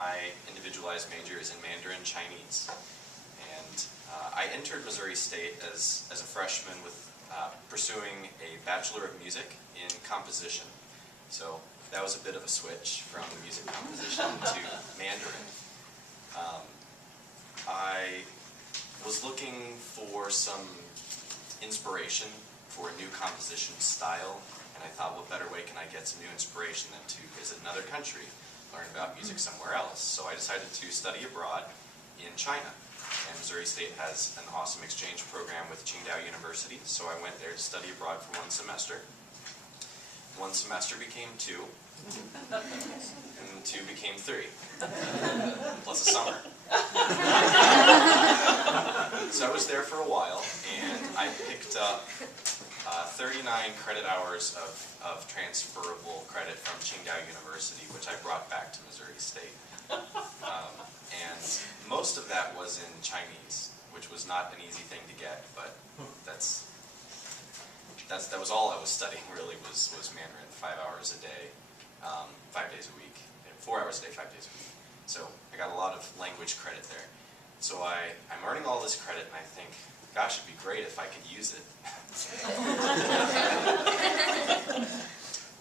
My individualized major is in Mandarin Chinese, and I entered Missouri State as a freshman with pursuing a Bachelor of Music in Composition. So that was a bit of a switch from music composition to Mandarin. I was looking for some inspiration for a new composition style, and I thought, what better way can I get some new inspiration than to visit another country, learn about music somewhere else. So I decided to study abroad in China. And Missouri State has an awesome exchange program with Qingdao University, so I went there to study abroad for 1 semester. 1 semester became 2, and 2 became 3, plus a summer. So I was there for a while, and I picked up 39 credit hours of transferable credit from Qingdao University, which I brought back to Missouri State. And most of that was in Chinese, which was not an easy thing to get, but that was all I was studying really was Mandarin, 5 hours a day, 5 days a week, 4 hours a day, 5 days a week. So I got a lot of language credit there. So I'm earning all this credit, and I think, gosh, it'd be great if I could use it.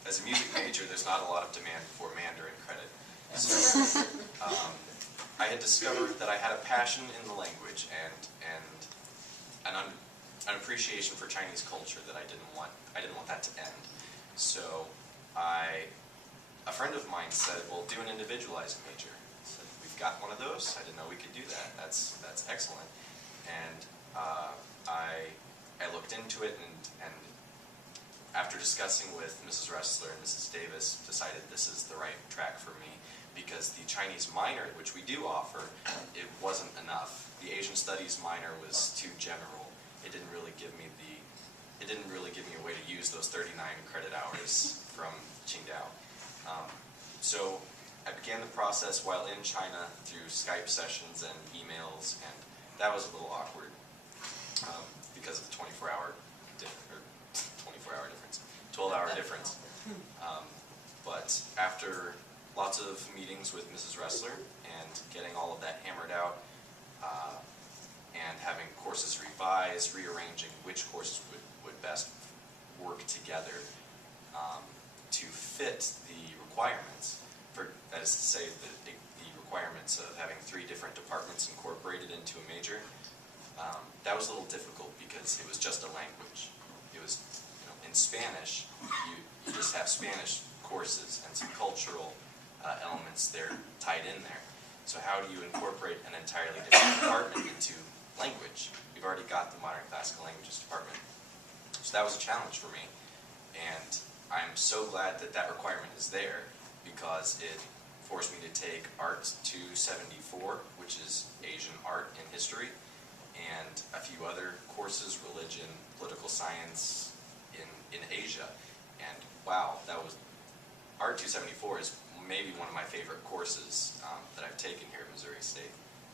As a music major, there's not a lot of demand for Mandarin credit. So I had discovered that I had a passion in the language and an appreciation for Chinese culture that I didn't want that to end. So a friend of mine said, well, do an individualized major. I said, we've got one of those? I didn't know we could do that. That's excellent. And I looked into it, and after discussing with Mrs. Ressler and Mrs. Davis, decided this is the right track for me, because the Chinese minor, which we do offer, it wasn't enough. The Asian Studies minor was too general. It didn't really give me a way to use those 39 credit hours from Qingdao. So I began the process while in China through Skype sessions and emails, and that was a little awkward because of the 12-hour difference. But after lots of meetings with Mrs. Ressler and getting all of that hammered out, and having courses revised, rearranging which courses would best work together to fit the requirements, that is to say, the requirements of having 3 different departments incorporated into a major. That was a little difficult because it was just a language. It was, in Spanish, you just have Spanish courses and some cultural elements there tied in there. So how do you incorporate an entirely different department into language? You've already got the Modern Classical Languages department. So that was a challenge for me, and I'm so glad that that requirement is there, because it forced me to take Art 274, which is Asian art and history, and a few other courses, religion, political science in Asia. And wow, Art 274 is maybe one of my favorite courses that I've taken here at Missouri State,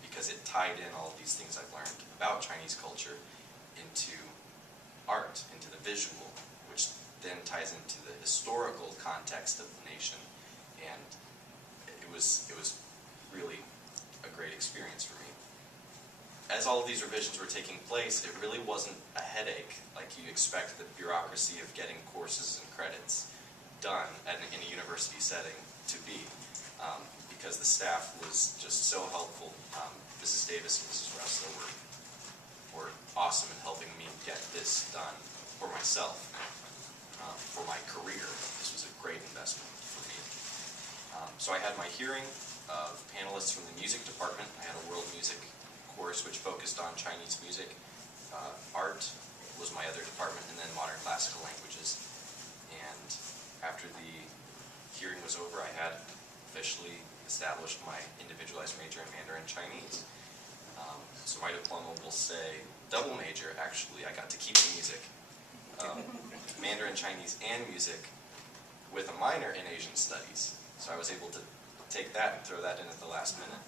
because it tied in all of these things I've learned about Chinese culture into art, into the visual, which then ties into the historical context of the nation. And it was really a great experience for me. As all of these revisions were taking place, it really wasn't a headache like you expect the bureaucracy of getting courses and credits done in a university setting to be, because the staff was just so helpful. Mrs. Davis and Mrs. Ressler were awesome in helping me get this done for myself, for my career. This was a great investment for me. So I had my hearing of panelists from the music department. I had a world music course which focused on Chinese music. Art was my other department, and then modern classical languages. And after the hearing was over, I had officially established my individualized major in Mandarin Chinese. So my diploma will say double major. Actually, I got to keep the music. Mandarin Chinese and music with a minor in Asian Studies. So I was able to take that and throw that in at the last minute.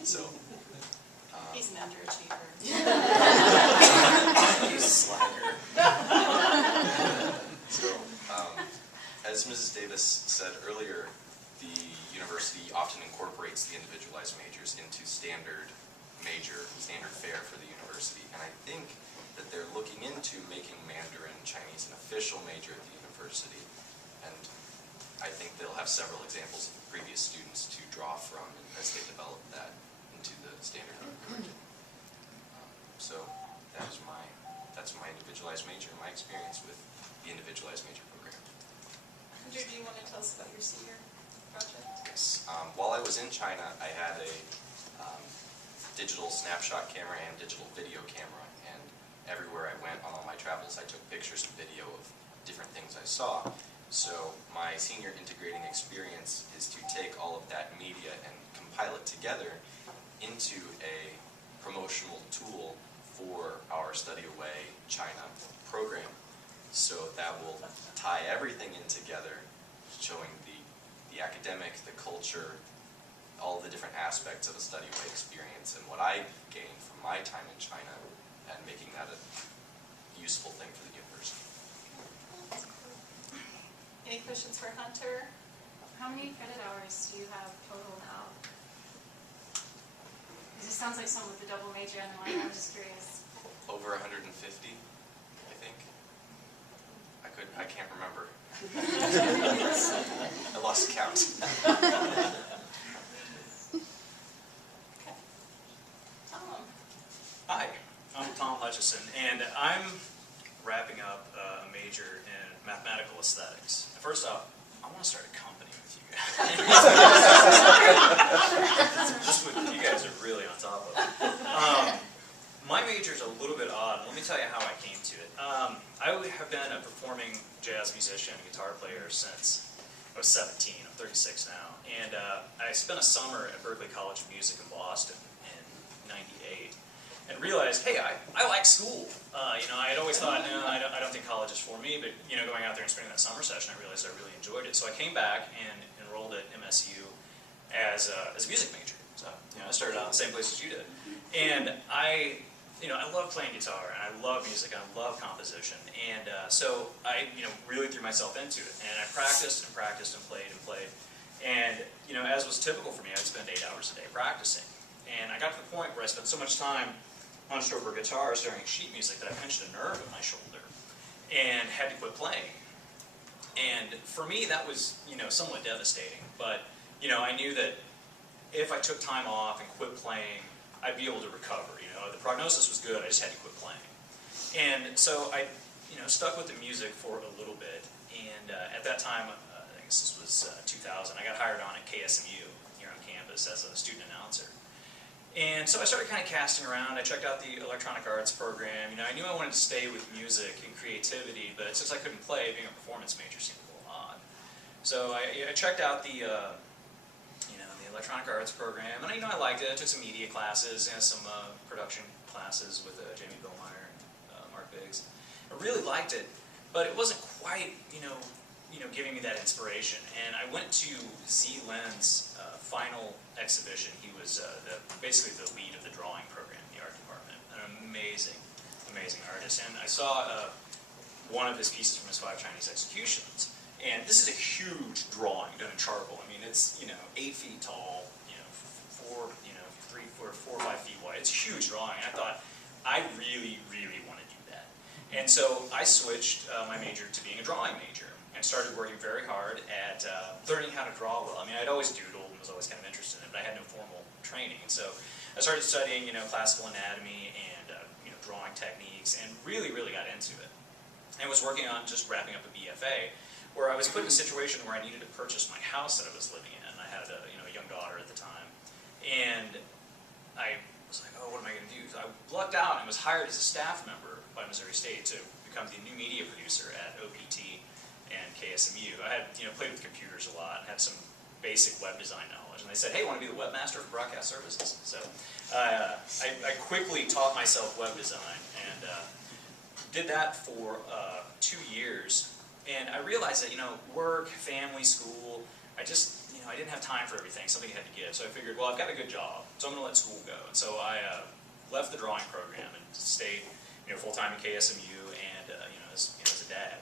He's an underachiever. You slacker. So, as Mrs. Davis said earlier, the university often incorporates have several examples of previous students to draw from as they develop that into the standard curriculum. So that's my individualized major, my experience with the individualized major program. Andrew, do you want to tell us about your senior project? Yes. While I was in China, I had a digital snapshot camera and digital video camera, and everywhere I went on all my travels, I took pictures and video of different things I saw. So my senior integrating experience is to take all of that media and compile it together into a promotional tool for our Study Away China program. So that will tie everything in together, showing the academic, the culture, all the different aspects of a Study Away experience and what I gained from my time in China, and making that a useful thing for the university. Any questions for Hunter? How many credit hours do you have total now? This sounds like someone with a double major in one. I'm just curious. Over 150, I think. I can't remember. I lost count. Okay. Tom? Hi, I'm Tom Hutchison, and I'm wrapping up a major in mathematical aesthetics. First off, I want to start a company with you guys. You guys are really on top of it. My major is a little bit odd. Let me tell you how I came to it. I have been a performing jazz musician and guitar player since I was 17. I'm 36 now. And I spent a summer at Berklee College of Music in Boston in '98 and realized, hey, I like school. I had always thought, no, I don't think college is for me, but going out there and spending that summer session, I realized I really enjoyed it. So I came back and enrolled at MSU as a music major. So I started out in the same place as you did. And I love playing guitar, and I love music, and I love composition, and so I, really threw myself into it, and I practiced and practiced and played, and as was typical for me, I'd spend 8 hours a day practicing, and I got to the point where I spent so much time hunched over a guitar starting sheet music that I pinched a nerve in my shoulder, and had to quit playing, and for me that was, somewhat devastating, but, I knew that if I took time off and quit playing, I'd be able to recover. The prognosis was good, I just had to quit playing. And so I, stuck with the music for a little bit, and at that time, I guess this was 2000, I got hired on at KSMU here on campus as a student announcer. And so I started kind of casting around. I checked out the electronic arts program. I knew I wanted to stay with music and creativity, but since I couldn't play, being a performance major seemed a little odd. So I checked out the electronic arts program, and I liked it. I took some media classes and some production classes with Jamie Billmeyer and Mark Biggs. I really liked it, but it wasn't quite, giving me that inspiration. And I went to Z Lin's final exhibition. He was basically the lead of the drawing program in the art department. An amazing, amazing artist. And I saw one of his pieces from his 5 Chinese executions. And this is a huge drawing done in charcoal. I mean, it's 8 feet tall, 4 or 5 feet wide. It's a huge drawing. And I thought, I really, really want to do that. And so I switched my major to being a drawing major and started working very hard at learning how to draw well. I mean, I'd always doodled and was always kind of interested in it, but I had no formal training. And so I started studying, classical anatomy and drawing techniques, and really, really got into it. And was working on just wrapping up a BFA, where I was put in a situation where I needed to purchase my house that I was living in. I had a young daughter at the time, and I was like, oh, what am I going to do? So I lucked out and was hired as a staff member by Missouri State to become the new media producer at OPT and KSMU. I had played with computers a lot, had some basic web design knowledge, and they said, hey, want to be the webmaster for broadcast services? So I quickly taught myself web design and did that for 2 years. And I realized that, work, family, school, I didn't have time for everything. Something had to give. So I figured, well, I've got a good job, so I'm going to let school go. And so I left the drawing program and stayed, full-time at KSMU and, as a dad.